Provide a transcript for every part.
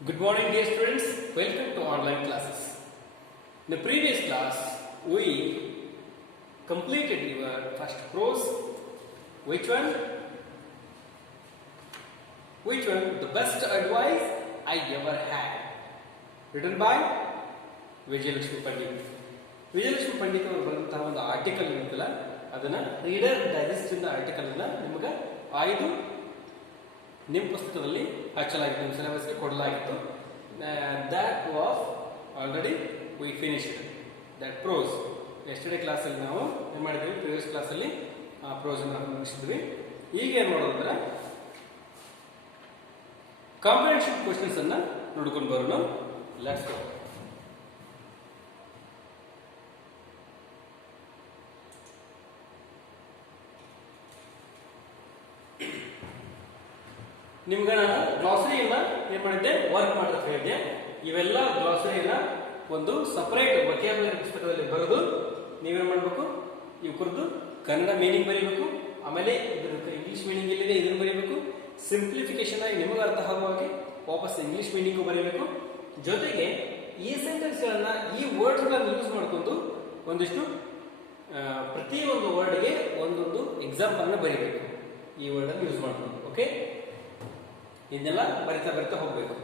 Good morning, dear students. Welcome to online classes. In the previous class, we completed your first prose. Which one? Which one? The best advice I ever had. Written by Vijayalakshmi Pandit. Vijayalakshmi Pandit ಅವರು ಬರೆದಂತಹ ಒಂದು article ಇರುತ್ತಲ್ಲ ಅದನ್ನ reader digest ಇಂದ article ಅನ್ನ ನಿಮಗೆ ಆಯ್ದು ನಿಮ್ಮ ಪುಸ್ತಕದಲ್ಲಿ ಹಚ್ಚಲಾಗಿತ್ತು, ನಿಮ್ಮ ಸಿಲೆಬಸ್ಗೆ ಕೊಡಲಾಗಿತ್ತು. That was already we finished that prose. Yesterday ಕ್ಲಾಸಲ್ಲಿ ನಾವು ಏನು ಮಾಡಿದ್ವಿ, ಪ್ರಿವಿಯಸ್ ಕ್ಲಾಸಲ್ಲಿ ಆ ಪ್ರೋಸನ್ನು ಮುಗಿಸಿದ್ವಿ. ಈಗ ಏನು ಮಾಡೋದಂದ್ರೆ ಕಾಂಪ್ರಿಹೆನ್ಷನ್ ಕ್ವಶನ್ಸ್ ಅನ್ನ ನೋಡ್ಕೊಂಡು ಬರೋಣ. Let's go. ನಿಮ್ಗೆ ನಾನು ಗ್ಲಾಸರಿಯನ್ನ ಏನ್ ಮಾಡಿದ್ದೆ, ವರ್ಕ್ ಮಾಡೋದಕ್ಕೆ ಹೇಳಿದ್ದೆ. ಇವೆಲ್ಲ ಗ್ಲಾಸರಿಯನ್ನ ಒಂದು ಸಪರೇಟ್ ವೊಕ್ಯಾಬ್ಯುಲರಿ ಪುಸ್ತಕದಲ್ಲಿ ಬರೆದು ನೀವೇನ್ ಮಾಡಬೇಕು, ಇವು ಕುರಿತು ಕನ್ನಡ ಮೀನಿಂಗ್ ಬರೀಬೇಕು, ಆಮೇಲೆ ಇಂಗ್ಲಿಷ್ ಮೀನಿಂಗ್ ಎಲ್ಲಿದೆ ಇದನ್ನು ಬರೀಬೇಕು, ಸಿಂಪ್ಲಿಫಿಕೇಶನ್ ಆಗಿ ನಿಮಗೆ ಅರ್ಥ ಆಗುವ ಹಾಗೆ ವಾಪಸ್ ಇಂಗ್ಲಿಷ್ ಮೀನಿಂಗು ಬರೀಬೇಕು. ಜೊತೆಗೆ ಈ ಸೆಂಟೆನ್ಸ್ ಗಳನ್ನ, ಈ ವರ್ಡ್ಸ್ ಗಳನ್ನ ಯೂಸ್ ಮಾಡ್ಕೊಂಡು ಒಂದಿಷ್ಟು ಪ್ರತಿಯೊಂದು ವರ್ಡ್ಗೆ ಒಂದೊಂದು ಎಕ್ಸಾಂಪಲ್ ಅನ್ನ ಬರೀಬೇಕು. ಈ ವರ್ಡ್ ಅನ್ನು ಯೂಸ್ ಮಾಡ್ಕೊಂಡು, ಓಕೆ, ಇದನ್ನೆಲ್ಲ ಬರಿತಾ ಬರಿತಾ ಹೋಗಬೇಕು.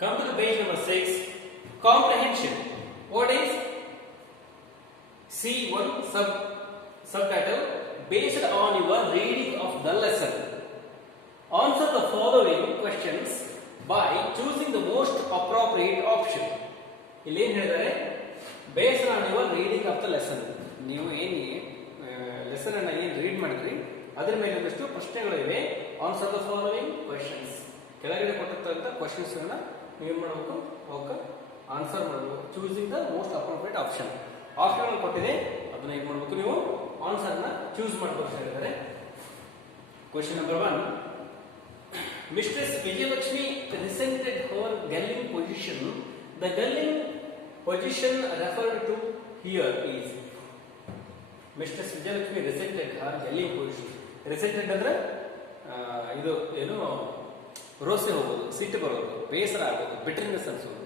Come to the page number 6. Comprehension. What is C1 subtitle? Based on your reading of the lesson, answer the following questions by choosing the most appropriate option. ಇಲ್ಲಿ ಏನು ಹೇಳಿದ್ದಾರೆ, based on your reading of the lesson. ನೀವು ಏನು lesson ಅನ್ನ ಏನು read ಮಾಡಿದ್ರಿ ಅದರ ಮೇಲೆ ಒಂದಷ್ಟು ಪ್ರಶ್ನೆಗಳಿವೆ. Answer the following questions. ಕೆಳಗಡೆ ಕೊಟ್ಟಿರ್ತಕ್ಕಂಥ ಕ್ವೆಶ್ಚನ್ಸ್ ಗಳನ್ನ ನೀವು ಮಾಡಬೇಕು, ಅವಕ್ಕೆ ಆನ್ಸರ್ ಮಾಡಬೇಕು. Choosing the most appropriate option. Option ಕೊಟ್ಟಿದೆ, ಅದನ್ನ ಏನು ಮಾಡಬೇಕು, ನೀವು ಆನ್ಸರ್ ನ ಚೂಸ್ ಮಾಡಬೇಕು ಅಂತ ಹೇಳಿದ್ದಾರೆ. Question number 1. Mistress Vijayalakshmi resented her gulling position. The gulling position referred to here is. Mistress Vijayalakshmi resented her gulling position. ರೆಸೆಂಟೆಡ್ ಅಂದ್ರೆ ಇದು ಏನು, ರೋಸೆ ಹೋಗೋದು, ಸಿಟ್ಟು ಬರೋದು, ಬೇಸರ ಆಗೋದು, ಬಿಟರ್ನೆಸ್ ಅನ್ಸೋದು,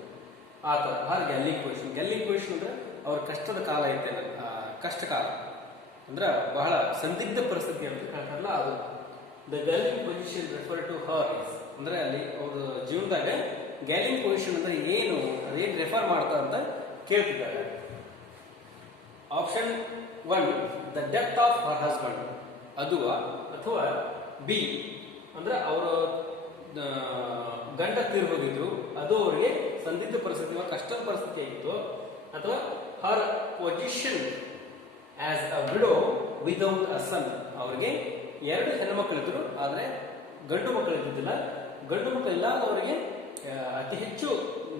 ಆ ಥರ. ಹಾಗೆ ಗ್ಯಾಲಿಂಗ್ ಪೊಸಿಷನ್. ಗ್ಯಾಲಿಂಗ್ ಪೊಸಿಷನ್ ಅಂದ್ರೆ ಅವ್ರ ಕಷ್ಟದ ಕಾಲ ಐತೆ, ಕಷ್ಟ ಕಾಲ ಅಂದ್ರೆ ಬಹಳ ಸಂದಿಗ್ಧ ಪರಿಸ್ಥಿತಿ ಅಂತ ಹೇಳ್ತಾರಲ್ಲ ಅದು. The galling position refer to her is ಅಂದ್ರೆ ಅಲ್ಲಿ ಅವ್ರ ಜೀವನದಾಗ ಗ್ಯಾಲಿಂಗ್ ಪೊಸಿಷನ್ ಅಂದ್ರೆ ಏನು, ಅದೇನು ರೆಫರ್ ಮಾಡ್ತಾ ಅಂತ ಕೇಳ್ತಿದ್ದಾರೆ. Option 1, the death of her husband. ಅದು ಅಥವಾ ಬಿ ಅಂದ್ರೆ ಅವರು ಗಂಡ ತೀರ್ಹೋಗಿದ್ರು, ಅದು ಅವರಿಗೆ ಸಂದಿಗ್ಧ ಪರಿಸ್ಥಿತಿ, ಕಷ್ಟದ ಪರಿಸ್ಥಿತಿ ಆಗಿತ್ತು. ಅಥವಾ her position as a widow without a son. ಅವರಿಗೆ 2 ಹೆಣ್ಣುಮಕ್ಕಳಿದ್ರು, ಆದರೆ ಗಂಡು ಮಕ್ಕಳು ಇದ್ದಿದ್ದಿಲ್ಲ. ಗಂಡು ಮಕ್ಕಳಿಲ್ಲ, ಅವರಿಗೆ ಅತಿ ಹೆಚ್ಚು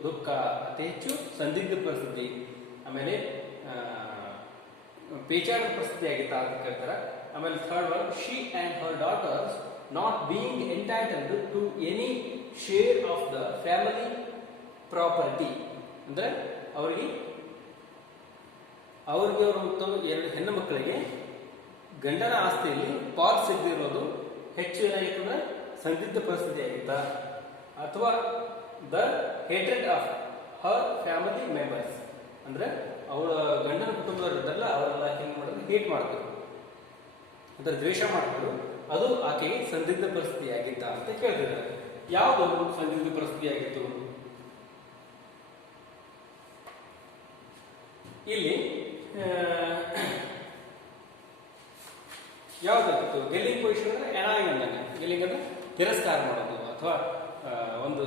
ದುಃಖ, ಅತಿ ಹೆಚ್ಚು ಸಂದಿಗ್ಧ ಪರಿಸ್ಥಿತಿ, ಆಮೇಲೆ ಪೇಚಾಡ ಪರಿಸ್ಥಿತಿ ಆಗಿತ್ತಾ ಅಂತ ಕೇಳ್ತಾರೆ. ಆಮೇಲೆ third one, she and her daughters not being entitled to any share of the family property. ಅಂದ್ರೆ ಅವರಿಗೆ ಅವ್ರ 2 ಹೆಣ್ಣು ಮಕ್ಕಳಿಗೆ ಗಂಡನ ಆಸ್ತಿಯಲ್ಲಿ ಪಾಲ್ ಸಿಗದಿರೋದು ಹೆಚ್ಚು ಏನಾಗಿತ್ತು ಅಂದ್ರೆ ಸಂದಿಗ್ಧ ಪರಿಸ್ಥಿತಿ ಆಗಿತ್ತಾ, ಅಥವಾ the hatred of her family members ಅಂದ್ರೆ ಅವಳ ಗಂಡನ ಕುಟುಂಬದವರಿದ್ದಲ್ಲ, ಅವರೆಲ್ಲ ಹೆಂಗ್ ಮಾಡೋದು, ಹೇಟ್ ಮಾಡ್ತಾರೆ, ಅಂದ್ರೆ ದ್ವೇಷ ಮಾಡ್ತಾರೆ. ಅದು ಆಕೆಗೆ ಸಂದಿಗ್ಧ ಪರಿಸ್ಥಿತಿ ಆಗಿತ್ತ ಅಂತ ಕೇಳ್ತಿದ್ದಾರೆ. ಯಾವುದು ಸಂದಿಗ್ಧ ಪರಿಸ್ಥಿತಿ ಆಗಿತ್ತು? ಇಲ್ಲಿ ಯಾವ್ದಾಗಿತ್ತು? ಗೆಲ್ಲಿಂಗ್ ಪೊಸಿಷನ್ ಅಂದ್ರೆ ಎನಾಯಿಂಗ್ ಅಂದಾನೆ. ಗೆಲ್ಲಿಂಗ್ ಅಂದ್ರೆ ತಿರಸ್ಕಾರ ಮಾಡೋದು, ಅಥವಾ ಒಂದು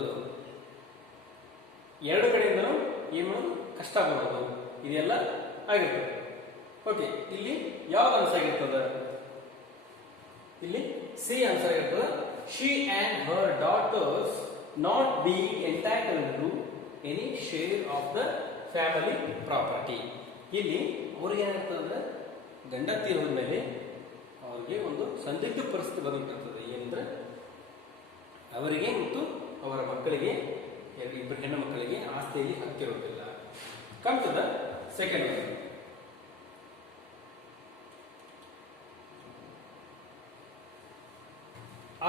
2 ಕಡೆಯಿಂದನೂ ಏನ್ ಮಾಡೋದು, ಕಷ್ಟ ಮಾಡೋದು, ಇದೆಲ್ಲ ಆಗಿರ್ತದೆ. ಓಕೆ, ಇಲ್ಲಿ ಯಾವ್ದು ಆನ್ಸರ್ ಆಗಿರ್ತದ? ಇಲ್ಲಿ ಸಿ ಆನ್ಸರ್ ಆಗಿರ್ತದೆ. She and her daughters not being entitled to any share of the family property. ಇಲ್ಲಿ ಅವ್ರಿಗೆ ಏನಾಗ್ತದೆ ಅಂದ್ರೆ ಗಂಡ ತೀರೋದ ಮೇಲೆ ಅವ್ರಿಗೆ ಒಂದು ಸಂದಿಗ್ಧ ಪರಿಸ್ಥಿತಿ ಬಂದಿರ್ತದೆ. ಏನಂದ್ರೆ ಅವರಿಗೆ ಮತ್ತು ಅವರ ಮಕ್ಕಳಿಗೆ, 2 ಹೆಣ್ಣು ಮಕ್ಕಳಿಗೆ ಆಸ್ತಿಯಲ್ಲಿ ಹಕ್ಕಿರೋದಿಲ್ಲ. Come to the second one.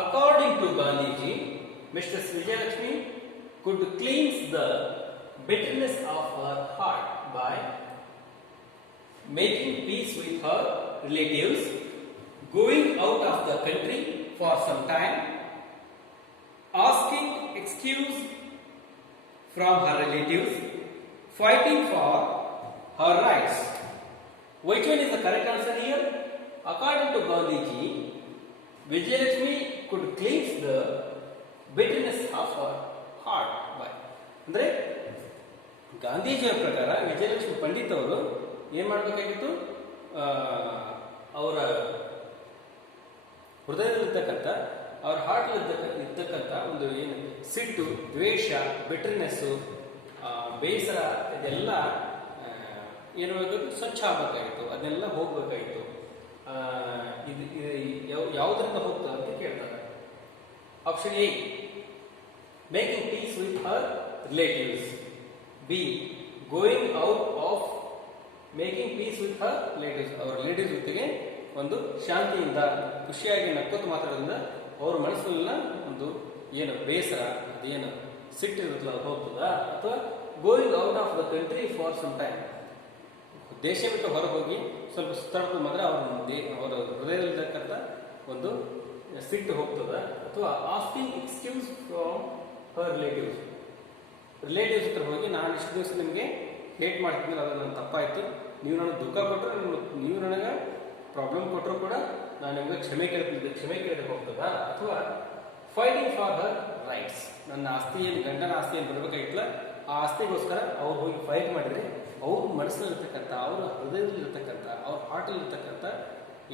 According to Gandhiji, Mrs. Vijayalakshmi could cleanse the bitterness of her heart by making peace with her relatives, going out of the country for some time, asking excuse from her relatives, fighting for her rights. Which one is the correct answer here? According to Gandhiji, Vijayalakshmi could cleanse the bitterness of her heart by. ಅಂದ್ರೆ ಗಾಂಧೀಜಿಯ ಪ್ರಕಾರ ವಿಜಯಲಕ್ಷ್ಮಿ ಪಂಡಿತ್ ಅವರು ಏನ್ ಮಾಡಬೇಕಾಗಿತ್ತು? ಅವರ ಹೃದಯದಲ್ಲಿರ್ತಕ್ಕಂಥ ಅವ್ರ heart ಇರ್ತಕ್ಕಂಥ ಒಂದು ಏನು ಸಿಟ್ಟು, ದ್ವೇಷ, ಬಿಟರ್ನೆಸ್ಸು, ಬೇಸರ ಇದೆಲ್ಲ ಏನು ಸ್ವಚ್ಛ ಆಗಬೇಕಾಗಿತ್ತು, ಅದನ್ನೆಲ್ಲ ಹೋಗ್ಬೇಕಾಗಿತ್ತು. ಇದು ಯಾವುದರಿಂದ ಹೋಗ್ತದೆ ಅಂತ ಕೇಳ್ತಾರೆ. Option A, making peace with her relatives. B, going out of making peace with her relatives. ಅವ್ರ ರಿಲೇಟಿವ್ಸ್ ಜೊತೆಗೆ ಒಂದು ಶಾಂತಿಯಿಂದ ಖುಷಿಯಾಗಿ ನಕ್ಕೋತು ಮಾತಾಡೋದ್ರಿಂದ ಅವ್ರ ಮನಸ್ಸಲ್ಲ ಒಂದು ಏನು ಬೇಸರ, ಅದೇನು ಸಿಟ್ಟು ಇರುತ್ತಲ್ಲ ಅದು ಹೋಗ್ತದ. ಅಥವಾ going out of the country for some time, ದೇಶ ಬಿಟ್ಟು ಹೊರಗೆ ಹೋಗಿ ಸ್ವಲ್ಪ ಸುತ್ತಾಡ್ಕೊಂಡು ಮಾತ್ರ ಅವರ ಹೃದಯದಲ್ಲಿರ್ತಕ್ಕಂಥ ಒಂದು ಸಿಟ್ಟು ಹೋಗ್ತದ. ಅಥವಾ asking excuse from her relatives. Relatives ಹತ್ರ ಹೋಗಿ ನಾನು ಇಷ್ಟು ದಿವಸ ನಿಮಗೆ ಹೇಟ್ ಮಾಡ್ತಿದ್ಮೇಲೆ ಅದು ನನ್ನ ತಪ್ಪಾಯಿತು, ನೀವು ನನಗೆ ದುಃಖ ಕೊಟ್ಟರು, ನೀವು ನನಗೆ ಪ್ರಾಬ್ಲಮ್ ಕೊಟ್ಟರು ಕೂಡ ನಾನು ನಿಮಗೆ ಕ್ಷಮೆ ಕೇಳಕ್ಕೆ ಹೋಗ್ತದ. ಅಥವಾ ಫೈಟಿಂಗ್ ಫಾರ್ ಹರ್ ರೈಟ್ಸ್, ನನ್ನ ಆಸ್ತಿ ಏನು ಗಂಡನ ಆಸ್ತಿ ಏನು ಬರಬೇಕಾಗಿತ್ತಲ್ಲ ಆ ಆಸ್ತಿಗೋಸ್ಕರ ಅವ್ರು ಹೋಗಿ ಫೈಟ್ ಮಾಡಿದರೆ ಅವ್ರ ಮನಸ್ಸಲ್ಲಿರ್ತಕ್ಕಂಥ, ಅವ್ರ ಹೃದಯದಲ್ಲಿರ್ತಕ್ಕಂಥ, ಅವ್ರ ಹಾರ್ಟಲ್ಲಿರ್ತಕ್ಕಂಥ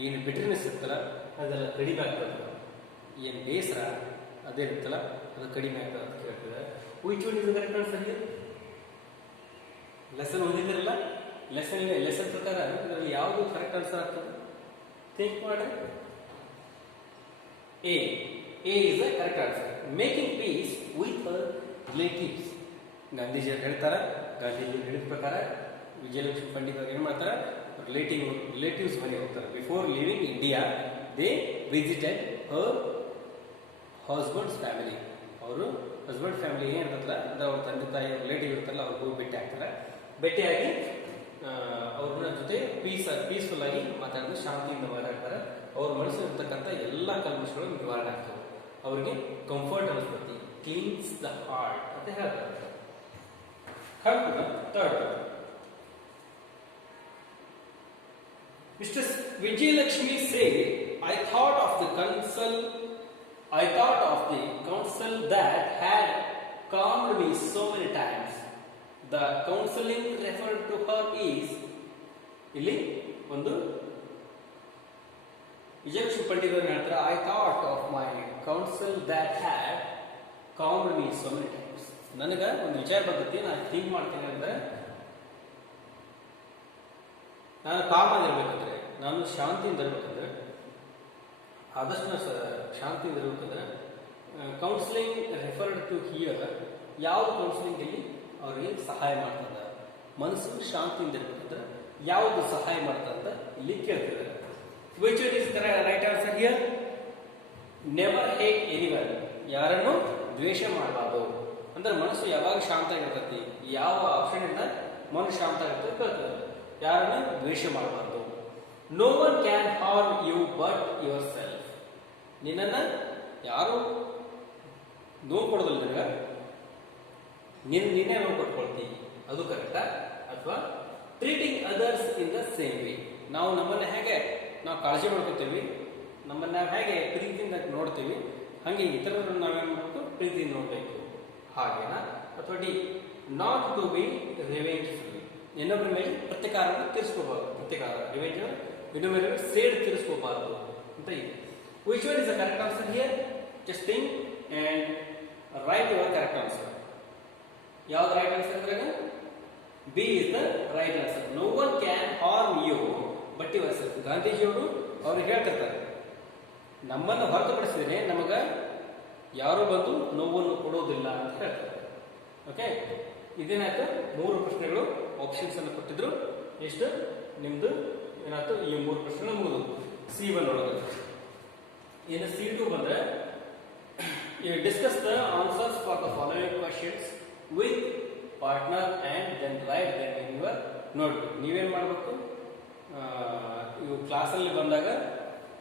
ಏನು ಬಿಟ್ರಿನೆಸ್ ಇರ್ತಲ್ಲ ಅದೆಲ್ಲ ಕಡಿಮೆ ಆಗ್ತದೆ. ಏನು ಬೇಸರ ಅದೇನಿರ್ತಲ್ಲ ಅದು ಕಡಿಮೆ ಆಗ್ತದೆ ಅಂತ ಕೇಳ್ತದೆ. Which one is correct answer here? Lesson ಓದಿದಿರಲ್ಲ, ಲೆಸನ್ ಪ್ರಕಾರ ಇದರಲ್ಲಿ ಯಾವುದು ಕರೆಕ್ಟ್ ಆನ್ಸರ್ ಆಗ್ತದೆ? ಥಿಂಕ್ ಮಾಡಿ. A is the correct answer. Making peace with relatives. Gandhiji ಹೇಳ್ತಾರೆ, ಗಾಂಧೀಜಿ ಹೇಳಿದ ಪ್ರಕಾರ ವಿಜಯಲಕ್ಷ್ಮಿ ಪಂಡಿತ್ ಅವ್ರು ಏನು ಮಾಡ್ತಾರೆ? ರಿಲೇಟಿವ್ಸ್ ಮನೆಗೆ ಹೋಗ್ತಾರೆ. Before living India they visited Har husbands family. ಅವರು ಹಸ್ಬೆಂಡ್ ಫ್ಯಾಮಿಲಿ ಏನಿರ್ತಲ್ಲ ಅಂದ್ರೆ ಅವ್ರ ತಂದೆ ತಾಯಿ ರಿಲೇಟಿವ್ ಇರ್ತಾರಲ್ಲ ಅವ್ರಿಗೆ ಹೋಗಿ ಭೇಟಿ ಆಗ್ತಾರೆ. ಭೇಟಿಯಾಗಿ ಅವ್ರ ಜೊತೆ ಪೀಸ್ಫುಲ್ ಆಗಿ ಮಾತಾಡಿದ್ರೆ ಶಾಂತಿಯಿಂದ ಮಾತಾಡ್ತಾರೆ. ಅವ್ರ ಮನಸ್ಸಲ್ಲಿರ್ತಕ್ಕಂಥ ಎಲ್ಲ ಕಲ್ಮಶಗಳು ನಿವಾರಣೆ ಆಗ್ತವೆ. ಅವ್ರಿಗೆ ಕಂಫರ್ಟ್ ಅನಿಸ್ತತಿ, ಕ್ಲೀನ್ಸ್ ದ ಹಾರ್ಟ್ ಅಂತ ಹೇಳ್ತಾರೆ. Third, Mr. Vijayalakshmi said, I thought of the counsel that had calmed me so many times. The counseling referred to her is, ಇಲ್ಲಿ ಒಂದು ವಿಜಯಲಕ್ಷ್ಮಿ ಪಂಡಿತ್ ಅವರು ಹೇಳ್ತಾರೆ, I thought of my counsel that had calmed me so many times. ನನಗೆ ಒಂದು ವಿಚಾರ ಬರ್ತೈತಿ, ನಾನು think ಮಾಡ್ತೀನಿ ಅಂದ್ರೆ ನಾನು ಕಾಮ್ ಆಗಿರ್ಬೇಕಂದ್ರೆ, ನಾನು ಶಾಂತಿಯಿಂದ ಇರ್ಬೇಕಂದ್ರೆ, ಆದಷ್ಟು ಶಾಂತಿಯಿಂದ ಇರ್ಬೇಕಂದ್ರೆ ಕೌನ್ಸಿಲಿಂಗ್ ರೆಫರ್ಡ್ ಟು ಹಿಯರ್. ಯಾವ ಕೌನ್ಸಿಲಿಂಗ್ ಇಲ್ಲಿ ಅವ್ರಿಗೆ ಸಹಾಯ ಮಾಡ್ತದ? ಮನಸ್ಸು ಶಾಂತಿಯಿಂದ ಇರ್ಬೇಕಂದ್ರೆ ಯಾವುದು ಸಹಾಯ ಮಾಡ್ತಂತ ಇಲ್ಲಿ ಕೇಳ್ತಿದ್ದಾರೆ. Which one is the right answer here? Never hate anyone. ಯಾರನ್ನು ದ್ವೇಷ ಮಾಡಬಾರ್ದು. ಅಂದ್ರೆ ಮನಸ್ಸು ಯಾವಾಗ ಶಾಂತ ಆಗಿರ್ತೈತಿ, ಯಾವ ಆಪ್ಷನ್ ಇಂದ ಮನಸ್ಸು ಶಾಂತ ಆಗಿರ್ತದೆ ಕೇಳ್ತದೆ. ಯಾರನ್ನು ದ್ವೇಷ ಮಾಡಬಾರ್ದು. No one can harm you but yourself. ನಿನ್ನನ್ನು ಯಾರು ನೋವು ಕೊಡೋದಿಲ್ಲ, ನೀನೇ ನೋವು ಕೊಟ್ಕೊಳ್ತೀವಿ, ಅದು ಕರೆಕ್ಟಾ? ಅಥವಾ treating others in the same way. ನಾವು ನಮ್ಮನ್ನು ಹೇಗೆ ನಾವು ಕಾಳಜಿ ಮಾಡ್ಕೊತೀವಿ, ನಮ್ಮನ್ನು ಹೇಗೆ ಪ್ರೀತಿಯಿಂದ ನೋಡ್ತೀವಿ, ಹಾಗೆ ಇತರರನ್ನು ನಾವೇನು ಮಾಡಬೇಕು? ಪ್ರೀತಿಯಿಂದ ನೋಡಬೇಕು. ಹಾಗೇನಾ? ಅಥವಾ ಡಿ, ನಾಟ್ ಟು ಬಿ ರಿವೆಂಜ್ಫುಲ್. ಇನ್ನೊಬ್ಬರ ಮೇಲೆ ಪ್ರತಿಕಾರವನ್ನು ತೀರಿಸ್ಕೋಬಾರ್ದು. ಪ್ರತಿಕಾರ ರಿವೆಂಜ್, ಇನ್ನೊಬ್ಬರ ಮೇಲೆ ಸೇಡ್ ತೀರಿಸ್ಕೋಬಾರ್ದು ಅಂತ ಇದೆ. Which one is the correct answer here? Just think and write your correct answer. ಯಾವ್ದು ರೈಟ್ ಆನ್ಸರ್ ಅಂದ್ರೆ B is the right answer. No one can harm you but yourself. ಗಾಂಧೀಜಿಯವರು ಅವ್ರಿಗೆ ಹೇಳ್ತಿರ್ತಾರೆ, ನಮ್ಮನ್ನು ಹೊರತುಪಡಿಸಿದ್ರೆ ನಮಗ ಯಾರು ಬಂದು ನೋವನ್ನು ಕೊಡೋದಿಲ್ಲ ಅಂತ ಹೇಳ್ತಾರೆ. ಓಕೆ, ಇದೇನಾಯ್ತು? 3 ಪ್ರಶ್ನೆಗಳು ಆಪ್ಷನ್ಸ್ ಅನ್ನು ಕೊಟ್ಟಿದ್ರು. ಎಷ್ಟು ನಿಮ್ದು ಏನಾಯ್ತು? ಈ 3 ಪ್ರಶ್ನೆ ಮುಗಿದು C1 ಒಳಗೆ. ಇನ್ನು C2 ಬಂದ್ರೆ You discuss the answers for the following questions with partner and then write them in your notebook. ನೀವೇನು ಮಾಡಬೇಕು, ಇವು ಕ್ಲಾಸಲ್ಲಿ ಬಂದಾಗ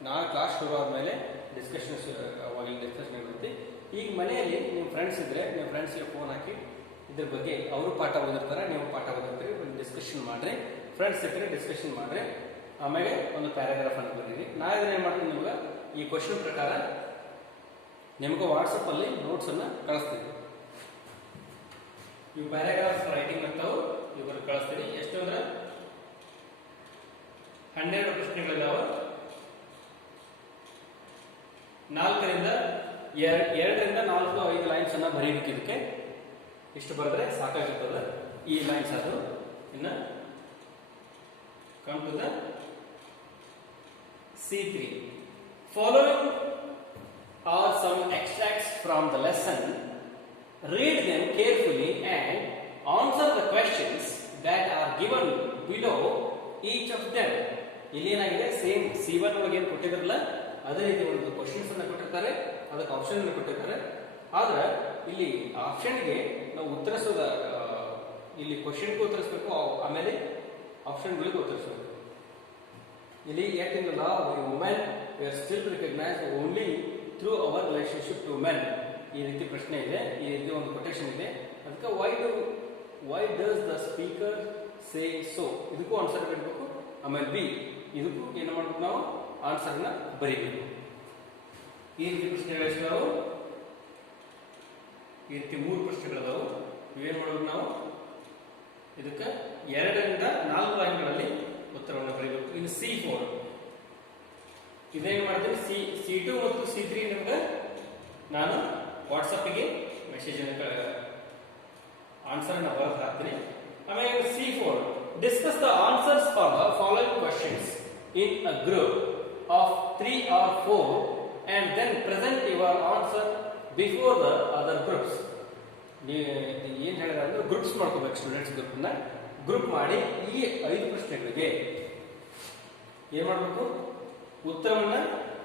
ನಾಳೆ ಕ್ಲಾಸ್ ಶುರು ಆದಮೇಲೆ ಡಿಸ್ಕಷನ್ಸ್ ಅವಾಗಿನ ಡಿಸ್ಕಷನ್ ಇರುತ್ತೆ. ಈಗ ಮನೆಯಲ್ಲಿ ನಿಮ್ಮ ಫ್ರೆಂಡ್ಸ್ ಇದ್ದರೆ ನಿಮ್ಮ ಫ್ರೆಂಡ್ಸ್ಗೆ ಫೋನ್ ಹಾಕಿ ಇದ್ರ ಬಗ್ಗೆ ಅವರು ಪಾಠ ಓದಿರ್ತಾರೆ, ನೀವು ಪಾಠ ಓದಿರ್ತೀರಿ, ಒಂದು ಡಿಸ್ಕಷನ್ ಮಾಡಿರಿ. ಫ್ರೆಂಡ್ಸ್ ಇರ್ತಾರೆ, ಡಿಸ್ಕಷನ್ ಮಾಡಿರಿ. ಆಮೇಲೆ ಒಂದು ಪ್ಯಾರಾಗ್ರಾಫ್ ಅನ್ನು ಬರೀರಿ. ನಾ ಇದನ್ನೇನು ಮಾಡ್ತೀನಿ, ನಿಮ್ಗೆ ಈ ಕ್ವಶನ್ ಪ್ರಕಾರ ನಿಮ್ಗೆ ವಾಟ್ಸಪ್ಪಲ್ಲಿ ನೋಟ್ಸನ್ನು ಕಳಿಸ್ತೀವಿ. ಇವು ಪ್ಯಾರಾಗ್ರಾಫ್ ರೈಟಿಂಗ್ ಅಂತಾವು ಇವರು ಕಳಿಸ್ತೀನಿ. ಎಷ್ಟು ಅಂದ್ರೆ 12 ಪ್ರಶ್ನೆಗಳಿದಾವೆ. 2ರಿಂದ 4 5 ಲೈನ್ಸ್ ಅನ್ನ ಬರೀಬೇಕು. ಇದಕ್ಕೆ ಇಷ್ಟು ಬರೆದ್ರೆ ಸಾಕಾಗಿರ್ತದೆ. ಈ ಲೈನ್ಸ್ ಅದು ಇನ್ನು come to the C3. Following are some extracts from the lesson. Read them carefully and answer the questions that are given below each of them. ಇಲ್ಲಿ ಏನಾಗಿದೆ, ಸೇಮ್ C1 ಒಳಗೆ ಏನು ಕೊಟ್ಟಿದ್ರಲ್ಲ ಅದೇ ರೀತಿ ಒಂದು ಕ್ವಶನ್ಸ್ ಅನ್ನ ಕೊಟ್ಟಿರ್ತಾರೆ, ಅದಕ್ಕೆ ಆಪ್ಷನ್ ಅನ್ನು ಕೊಟ್ಟಿರ್ತಾರೆ. ಆದ್ರೆ ಇಲ್ಲಿ ಆಪ್ಷನ್ಗೆ ನಾವು ಉತ್ತರಿಸೋದ, ಇಲ್ಲಿ ಕ್ವಶನ್ಗೆ ಉತ್ತರಿಸಬೇಕು, ಆಮೇಲೆ ಆಪ್ಷನ್ಗಳಿಗೆ ಉತ್ತರಿಸಬೇಕು. ಇಲ್ಲಿ ಯಾಕೆಂದ್ರೆ ನಾವು women we are still recognised only through our relationship to men. ಈ ರೀತಿ ಪ್ರಶ್ನೆ ಇದೆ, ಈ ರೀತಿ ಒಂದು ಕೊಟೇಶನ್ ಇದೆ. ಅದಕ್ಕೆ why does the speaker say so, ಇದಕ್ಕೂ ಆನ್ಸರ್ ಬರೀಬೇಕು. ಆಮೇಲೆ ಬಿ, ಇದಕ್ಕೂ ಏನು ಮಾಡ್ಬೇಕು, ನಾವು ಆನ್ಸರ್ನ ಬರೀಬೇಕು. ಈ ರೀತಿ ಪ್ರಶ್ನೆಗಳು ಈ ರೀತಿ 3 ಪ್ರಶ್ನೆಗಳದಾವು. ಇವೇನು ಮಾಡಬೇಕು, ನಾವು ಇದಕ್ಕೆ 2ರಿಂದ 4 ಲೈನ್ಗಳಲ್ಲಿ ಉತ್ತರವನ್ನು ಬರೀಬೇಕು. ಇನ್ನು C4 ಇದೇನು ಮಾಡ್ತೀನಿ, C2 ಮತ್ತು C3 ನಿಮ್ಗೆ ನಾನು ವಾಟ್ಸಪ್ಗೆ ಮೆಸೇಜ್ ಆನ್ಸರ್ ಅನ್ನು ಬರೆದು ಹಾಕ್ತೀನಿ. ಆಮೇಲೆ C4 discuss the answers for the following questions in a group of 3 or 4 and then present your answer before the other groups. ಏನು ಹೇಳಿದ್ರೆ ಅಂದ್ರೆ ಗ್ರೂಪ್ಸ್ ಮಾಡ್ಕೋಬೇಕು. ಸ್ಟೂಡೆಂಟ್ಸ್ ಗ್ರೂಪ್ನ ಗ್ರೂಪ್ ಮಾಡಿ ಈ 5 ಪ್ರಶ್ನೆಗಳಿಗೆ ಏನ್ ಮಾಡಬೇಕು, ಉತ್ತರವನ್ನ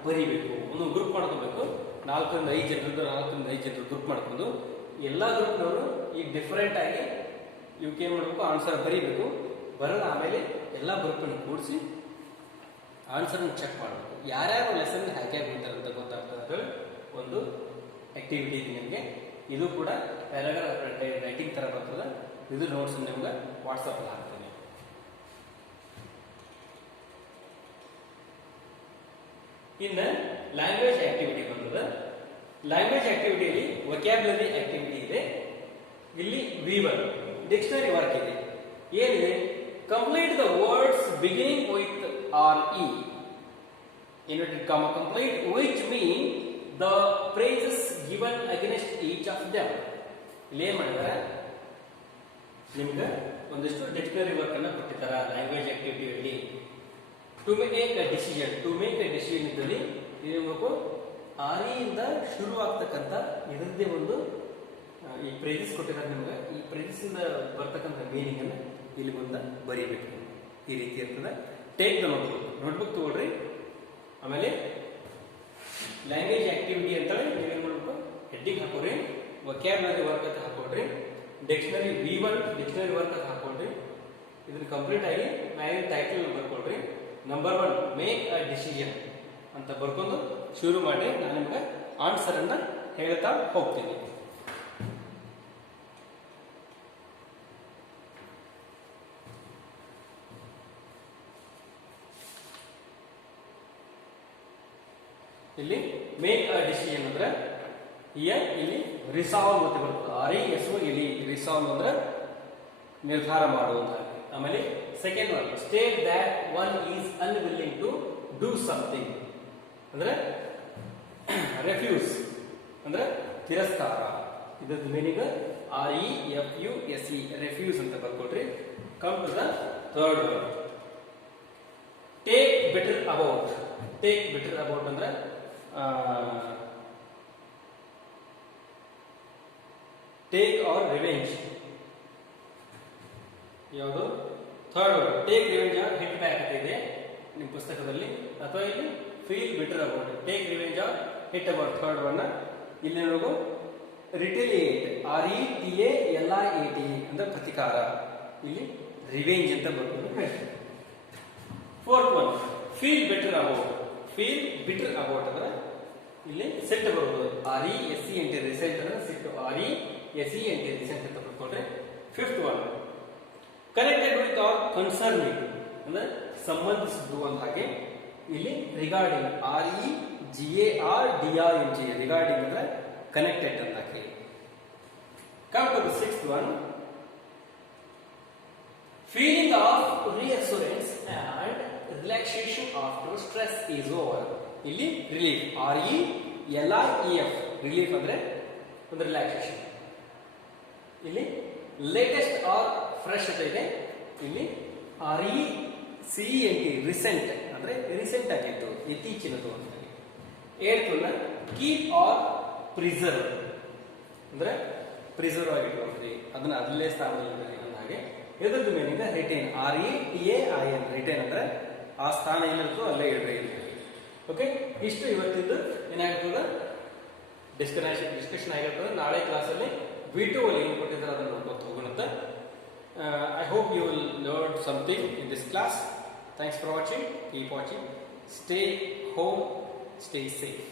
ಬರೀಬೇಕು. ಒಂದು ಗ್ರೂಪ್ ಮಾಡ್ಕೋಬೇಕು. 4ರಿಂದ 5 ಜನರು ಗ್ರೂಪ್ ಮಾಡ್ಕೊಂಡು ಎಲ್ಲಾ ಗ್ರೂಪ್ನವರು ಈಗ ಡಿಫರೆಂಟ್ ಆಗಿ ಇವಕ್ಕೆ ಏನ್ ಮಾಡಬೇಕು, ಆನ್ಸರ್ ಬರೀಬೇಕು. ಬರೋಣ ಆಮೇಲೆ ಎಲ್ಲಾ ಗ್ರೂಪನ್ನು ಕೂಡಿಸಿ ಆನ್ಸರ್ನ ಚೆಕ್ ಮಾಡಬೇಕು. ಯಾರ್ಯಾರು ಲೆಸನ್ ಹೇಗೆ ಬರ್ತಾರೆ ಅಂತ ಗೊತ್ತಾಗ್ತದೆ. ಒಂದು ಆಕ್ಟಿವಿಟಿ ಇದೆ ನಿಮಗೆ. ಇದು ಕೂಡ ಪ್ಯಾರಾಗ್ರಾಫ್ ರೈಟಿಂಗ್ ತರ ಬರ್ತದೆ. ಇದು ನೋಟ್ಸ್ ನಿಮ್ಗೆ ವಾಟ್ಸಪ್ ಅಲ್ಲಿ ಹಾಕ್ತೀನಿ. ಇನ್ನು ಲ್ಯಾಂಗ್ವೇಜ್ ಆಕ್ಟಿವಿಟಿ ಬರ್ತದೆ. ಲ್ಯಾಂಗ್ವೇಜ್ ಆಕ್ಟಿವಿಟಿಯಲ್ಲಿ ವೊಕ್ಯಾಬ್ಯುಲರಿ ಆಕ್ಟಿವಿಟಿ ಇದೆ. ಇಲ್ಲಿ V1 ಡಿಕ್ಷನರಿ ವರ್ಕ್ ಇದೆ. ಏನಿದೆ, complete the words beginning with RE inverted comma complete which mean the phrases given against each of them. ಇಲ್ಲಿ ಏನ್ ಮಾಡಿದ್ದಾರೆ, ನಿಮ್ಗೆ ಒಂದಿಷ್ಟು ಡಿಕ್ಷನರಿ ವರ್ಕ್ ಅನ್ನ ಕೊಟ್ಟಿದ್ದಾರೆ ಲ್ಯಾಂಗ್ವೇಜ್ ಆಕ್ಟಿವಿಟಿಯಲ್ಲಿ. ಟು ಮೇಕ್ ಎ ಡಿಸಿಷನ್ ಇದ್ದಲ್ಲಿ ಏನ್ಬೇಕು, RE ಇಂದ ಶುರು ಆಗ್ತಕ್ಕಂಥ ಇದರದ್ದೇ ಒಂದು ಈ ಫ್ರೇಸಸ್ ಕೊಟ್ಟಿದ್ದಾರೆ ನಿಮ್ಗೆ. ಈ ಫ್ರೇಸಸ್ ಇಂದ ಬರ್ತಕ್ಕಂಥ ಮೀನಿಂಗ್ ಅನ್ನ ಇಲ್ಲಿ ಮುಂದೆ ಬರೀಬೇಕು. ಈ ರೀತಿ ಇರ್ತದೆ. ಟೇಕ್ ದ ನೋಟ್ಬುಕ್ ತಗೊಳ್ರಿ. ಆಮೇಲೆ ಲ್ಯಾಂಗ್ವೇಜ್ ಆಕ್ಟಿವಿಟಿ ಅಂತೇಳಿ ನೀವೇನ್ ಮಾಡ್ಬೇಕು, ಹೆಡ್ಡಿಂಗ್ ಹಾಕೋರಿ. ವೊಕ್ಯಾಬ್ಯುಲರಿ ವರ್ಕ್ ಅಂತ ಹಾಕೊಳ್ರಿ. ಡಿಕ್ಷನರಿ V1 ಡಿಕ್ಷನರಿ ವರ್ಕ್ ಅಂತ ಹಾಕೊಳ್ರಿ. ಇದನ್ನ ಕಂಪ್ಲೀಟ್ ಆಗಿ ಮ್ಯಾಲಿನ ಟೈಟಲ್ ಬರ್ಕೊಳ್ರಿ. ನಂಬರ್ 1 ಮೇಕ್ ಅ ಡಿಸಿಷನ್ ಅಂತ ಬರ್ಕೊಂಡು ಶುರು ಮಾಡಿ. ನಾನು ನಿಮ್ಗೆ ಆನ್ಸರ್ ಅನ್ನ ಹೇಳ್ತಾ ಹೋಗ್ತೀನಿ. ಇಲ್ಲಿ ಮೇಕ್ ಅ ಡಿಸಿಷನ್ ಅಂದ್ರೆ ಇಲ್ಲಿ ರಿಸಾಲ್ವ್ ಅಂತ ಬರ್ತದೆ. RESO ಇಲ್ಲಿ ರಿಸಾಲ್ವ್ ಅಂದ್ರೆ ನಿರ್ಧಾರ ಮಾಡುವುದು. ಆಮೇಲೆ second one, state that one is unwilling to do something ಅಂದ್ರೆ ರೆಫ್ಯೂಸ್ ಅಂದ್ರೆ ತಿರಸ್ಕಾರ. ಇದರ ಮೀನಿಂಗ್ REFUSE ರೆಫ್ಯೂಸ್ ಅಂತ ಬರ್ಕೊಟ್ರಿ. Come to the third one, take better about ಅಂದ್ರೆ ಟೇಕ್ ಆರ್ ರಿವೆಂಜ್. ಯಾವುದು third word, take revenge or hit back ಅಂತ ಇದೆ ನಿಮ್ಮ ಪುಸ್ತಕದಲ್ಲಿ, ಅಥವಾ ಇಲ್ಲಿ feel better about, take revenge or hit about. Third word ಇಲ್ಲಿ ನೋಡು ರಿಟೆಲಿಯೇಟ್ RETALIAT ಅಂದ್ರೆ ಪ್ರತಿಕಾರ, ಇಲ್ಲಿ ರಿವೆಂಜ್ ಅಂತ ಬರ್ಬೋದು. Fourth one feel better about. Feel bitter about ಅಂದ್ರೆ ಇಲ್ಲಿ ಸೆಟ್ ಬರ್ಬೋದು, RESENT ರಿಸೆಂಟ್ ಅಂದ್ರೆ ಸಿಟ್ಟು, RESENT ರಿಸೆಂಟ್ ಅಂತ ಬರ್ಕೊಂಡ್ರೆ. Fifth one connected with or concerning ಅಂದ್ರೆ ಸಂಬಂಧಿಸಿದ್ದು ಅಂತ ಹಾಗೆ ಇಲ್ಲಿ ರಿಗಾರ್ಡಿಂಗ್ REGARDING ರಿಗಾರ್ಡಿಂಗ್ ಅಂದ್ರೆ ಕನೆಕ್ಟೆಡ್ ಅಂತ ಹಾಕಿ. Come to the sixth one feeling of reassurance and relaxation after stress is over. ಇಲ್ಲಿ ರಿಲೀಫ್ RELIEF ರಿಲೀಫ್ ಅಂದ್ರೆ ಒಂದು ರಿಲ್ಯಾಕ್ಸೇಷನ್. ಇಲ್ಲಿ ಲೇಟೆಸ್ಟ್ ಆರ್ ಫ್ರೆಶ್ ಅಂತ ಇದೆ, ಇಲ್ಲಿ RECENT ರಿಸೆಂಟ್ ಅಂದ್ರೆ ರೀಸೆಂಟ್ ಆಗಿತ್ತು, ಇತ್ತೀಚಿನದು ಅಂತ. ಏಳ್ತ್ ಒನ್ ಕೀಪ್ ಆರ್ ಪ್ರಿಸರ್ವ್ ಅಂದ್ರೆ ಪ್ರಿಸರ್ವ್ ಆಗಿಟ್ಕೊಳ್ರಿ, ಅದನ್ನ ಅಲ್ಲೇ ಸ್ಥಾನದಲ್ಲಿ ಹಾಗೆ. ಎದ್ರದ್ದು ಮೀನಿಂಗ್ ರಿಟೈನ್ RETAIN ರಿಟೈನ್ ಅಂದ್ರೆ ಆ ಸ್ಥಾನ ಏನಿರ್ತೋ ಅಲ್ಲೇ ಇಡಬೇಕು. ಓಕೆ, ಇಷ್ಟು ಇವತ್ತಿದ್ದು ಏನಾಗಿರ್ತದೆ ಡಿಸ್ಕಷನ್ ಆಗಿರ್ತದೆ. ನಾಳೆ ಕ್ಲಾಸಲ್ಲಿ V2 ಅಲ್ಲಿ ಏನು ಕೊಟ್ಟಿದ್ದಾರೆ ಅದನ್ನು ನೋಡ್ಕೊಂಡು ಹೋಗೋಣಂತ. I hope you will learn something in this class. Thanks for watching. Keep watching. Stay home. Stay safe.